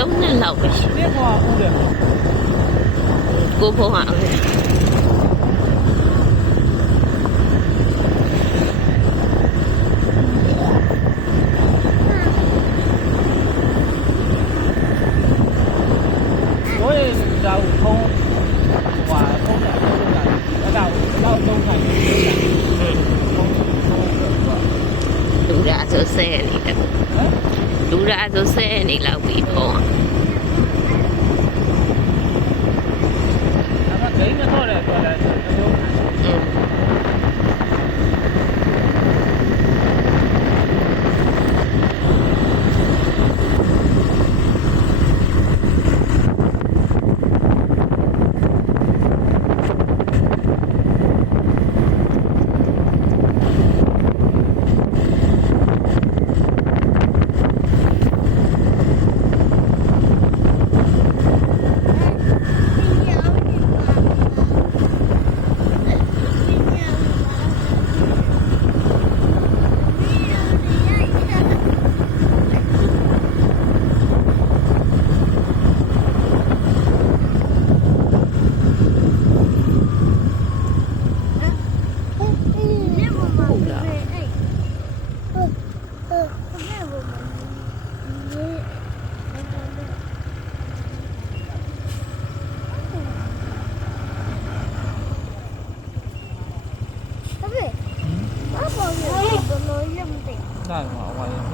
3 နှစ်လောက်ပဲရှိ ပြည့်သွားဦးတယ် ကိုဖုံးအောင်လေ 我也知道通话通的通的，那到东海လူရာဆိုဆဲနေတယ်လူရာဆိုဆဲနေလောက်ပြီဖုံးအောင် 那么给你做的做的是都。 那嘛，我。